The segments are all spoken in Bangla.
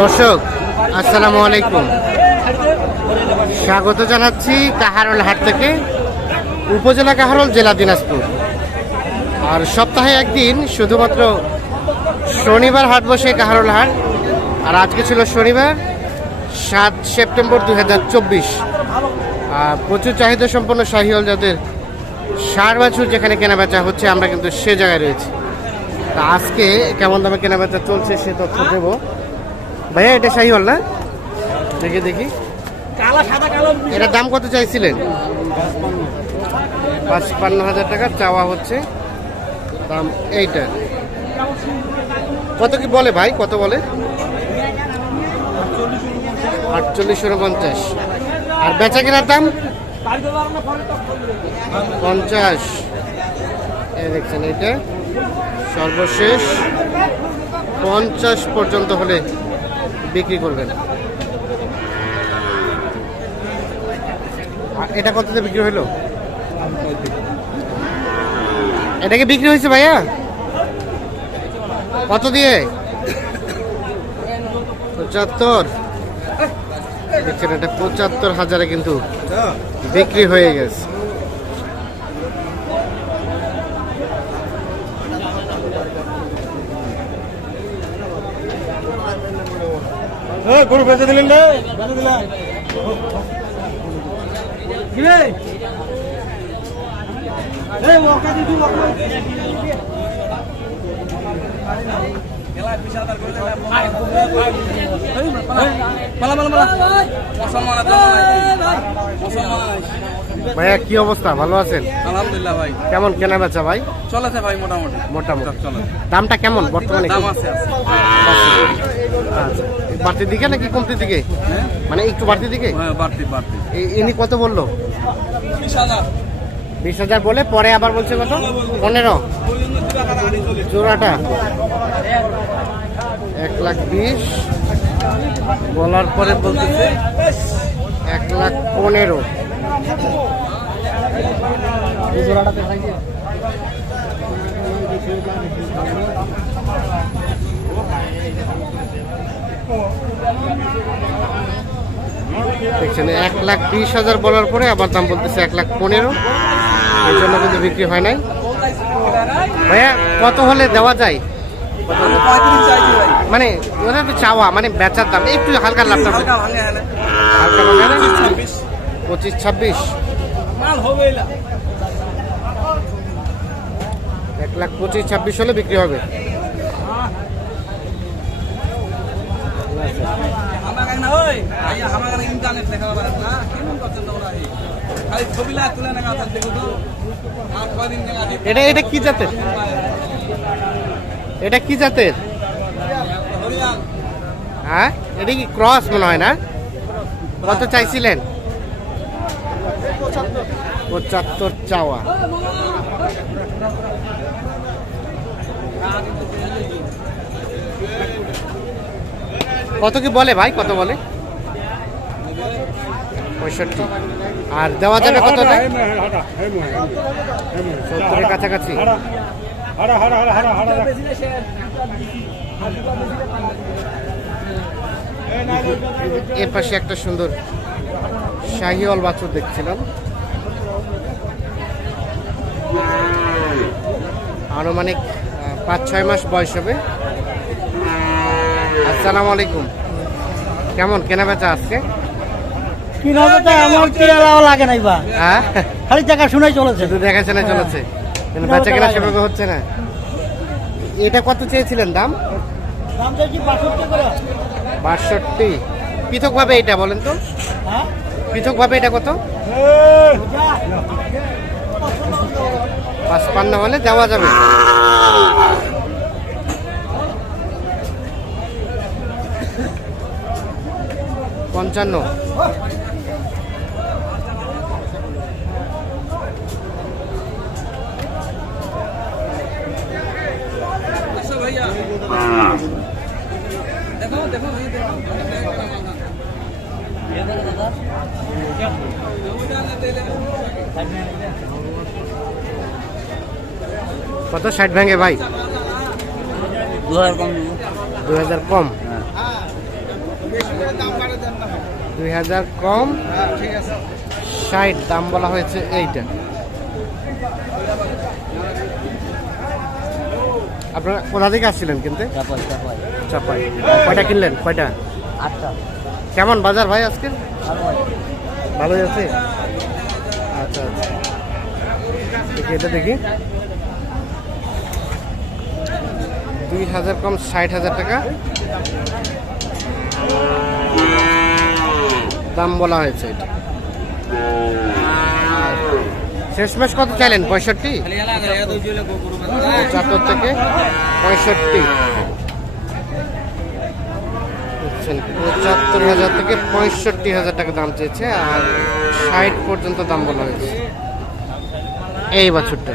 দর্শক, আসসালামু আলাইকুম। স্বাগত জানাচ্ছি কাহারল হাট থেকে, উপজেলা কাহারল, জেলা দিনাজপুর। আর সপ্তাহে একদিন শুধুমাত্র শনিবার হাট বসে কাহারল হাট, আর আজকে ছিল শনিবার, সাত সেপ্টেম্বর দু হাজার চব্বিশ। প্রচুর চাহিদা সম্পন্ন শাহিওল যাদের সার বাছুর যেখানে কেনাবেচা হচ্ছে, আমরা কিন্তু সে জায়গায় রয়েছি। তা আজকে কেমন দামে কেনাবেচা চলছে সে তথ্য দেব। ভাইয়া এটা শাহিওয়াল না? দেখি দেখি। এটার দাম কত চাইছিলেন? পাঁচপান্ন হাজার টাকা চাওয়া হচ্ছে। দাম এইটা। কত কি বলে ভাই? কত বলে? আটচল্লিশ উনপঞ্চাশ। আর বেচা কেনার দাম? পঞ্চাশ। দেখছেন এটা সর্বশেষ পঞ্চাশ পর্যন্ত হলে বিক্রি করবেন। এটা কততে বিক্রি হলো? এটা কি বিক্রি হয়েছে ভাইয়া? কত দিয়ে? পঁচাত্তর। দেখছেন এটা পঁচাত্তর হাজারে কিন্তু বিক্রি হয়ে গেছে। গরু বেঁচে দিলেন রে। বেঁচে দিলেন। ভাইয়া কি অবস্থা? ভালো আছেন? আলহামদুলিল্লাহ ভাই। কেমন কেনা বেচা ভাই? চলেছে ভাই মোটামুটি। মোটামুটি। চলে দামটা কেমন বর্তমানে দাম আছে আছে। আচ্ছা। বাড়তির দিকে নাকি কমতির দিকে? মানে একটু বাড়তির দিকে? হ্যাঁ বাড়তি বাড়তি। ইনি কত বলল? বিশ হাজার বলে পরে আবার বলছে কত? পনেরো। জোড়াটা? এক লাখ বিশ। বলার পরে বলতেছে এক লাখ পনেরো। এই জোড়াটা দেখাই যে। দেখছেন এক লাখ বিশ হাজার বলার পরে আবার দাম বলতেছে এক লাখ পনেরো। এই জন্য কিন্তু বিক্রি হয় নাই। ভাইয়া কত হলে দেওয়া যায়? মানে ওটা তো চাওয়া মানে বেচার দাম। একটু হালকা লাভ টাভ হালকা পঁচিশ ছাব্বিশ। এক লাখ পঁচিশ ছাব্বিশ হলে বিক্রি হবে। আমার কাছে না ওই ভাইয়া আমার কাছে ইন্টারনেট দেখা পারে না। কেমন করছেন তোমরা? খালি ছবি লাগ তুলে না আছে দেখো তো আর কদিন এটা এটা কি জাতের? এটা কি জাতের? হ্যাঁ? এটা কি ক্রস মনে হয় না? কত চাইছিলেন? পঁচাত্তর চাওয়া। কত কি বলে ভাই? কত বলে? পঁয়ষট্টি। আর দেওয়া যাবে কত কাছাকাছি। এর পাশে একটা সুন্দর শাহিওয়াল বাছুর দেখছিলাম। আনুমানিক পাঁচ ছয় মাস বয়স হবে। আসসালামু আলাইকুম। কেমন কেনা বেচা আজকে? তিন হাজারটা আমার কিনাও লাগে নাই বা হ্যাঁ? খালি টাকা শুনাই চলেছে। শুধু দেখাশোনা চলেছে। কিন্তু বেচা কেনা সেভাবে হচ্ছে না? এটা কত চেয়েছিলেন দাম? দাম চাইছি বাষট্টি করে। বাষট্টি। পৃথকভাবে এটা বলেন তো। হ্যাঁ? পৃথকভাবে এটা কত? পাঁচপান্ন হলে দেওয়া যাবে। পঞ্চান্ন। কত? ষাট ভেঙে ভাই। দু হাজার কম। দুই হাজার কম। হ্যাঁ ঠিক আছে। ষাট দাম বলা হয়েছে এইটা। আপনারা কোথা থেকে আসছিলেন কিনতে? চাপাই কয়টা কিনলেন? কয়টা? আটটা। কেমন বাজার ভাই আজকে? ভালোই। আছে? আচ্ছা আচ্ছা। এটা দেখি। দুই হাজার কম ষাট হাজার টাকা। দাম বলা হয়েছে এটা। শেষমেশ কত চাইলেন? পঁয়ষট্টি? পঁচাত্তর থেকে পঁয়ষট্টি। পঁচাত্তর হাজার থেকে পঁয়ষট্টি হাজার টাকা দাম চেয়েছে, আর ষাট পর্যন্ত দাম বলা হয়েছে। এই বছরটা।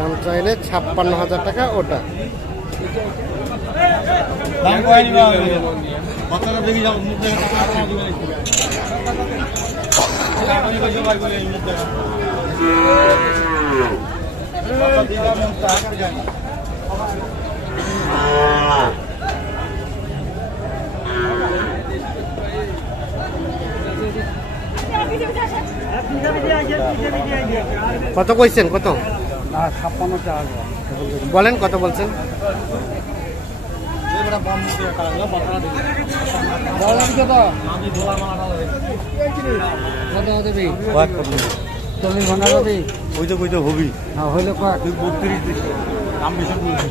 বাচ্চা ছাপ্পান্ন হাজার টাকা ওটা। কত কইছেন কত? বলেন কত বলছেন?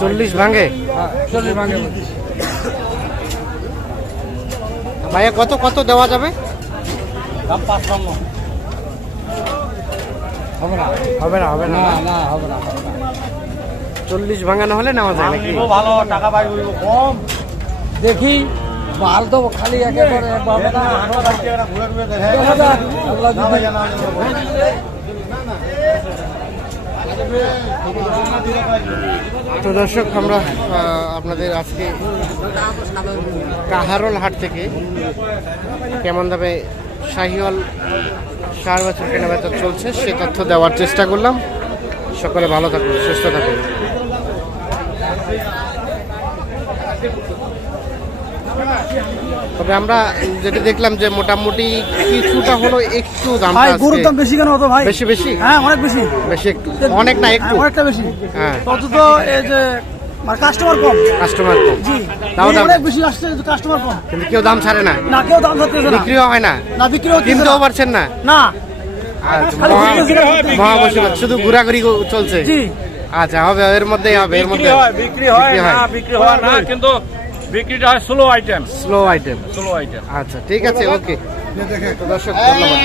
চল্লিশ হ্যাঁ ভাঙে? হ্যাঁ ভাইয়া কত কত দেওয়া যাবে? দাম পাঁচপান্ন হবে না। হবে না হবে না। না না হবে না চল্লিশ ভাঙানো হলে নেওয়া যায় নাকি? ভালো টাকা পাই কম। দেখি মাল তো খালি একেবারে তো দর্শক আমরা আপনাদের আজকে কাহারল হাট থেকে কেমন দামে শাহিওয়াল সার বছর কেনাবেচা চলছে সে তথ্য দেওয়ার চেষ্টা করলাম। সকলে ভালো থাকুন সুস্থ থাকুন। তবে আমরা যেটা দেখলাম যে মোটামুটি কিছুটা হলো একটু দাম ভাই গরুর দাম বেশি কেন হতো ভাই? বেশি বেশি? হ্যাঁ অনেক বেশি। বেশি একটু। অনেক না একটু। হ্যাঁ, অনেকটা বেশি। হ্যাঁ। তত তো এই যে কাস্টমার কম। কাস্টমার কম। জি। তাও দাম অনেক বেশি আসছে কাস্টমার কম। কিন্তু কেউ দাম ছাড়ে না। না কেউ দাম না। বিক্রিও হয় না। না কিনতেও পারছেন শুধু ঘোরাঘুরি চলছে। জি। আচ্ছা হবে এর মধ্যেই হবে এর মধ্যে বিক্রি হয় না বিক্রি হয় না কিন্তু বিক্রিটা হয় slow item slow item slow item আচ্ছা ঠিক আছে ওকে দর্শক ধন্যবাদ।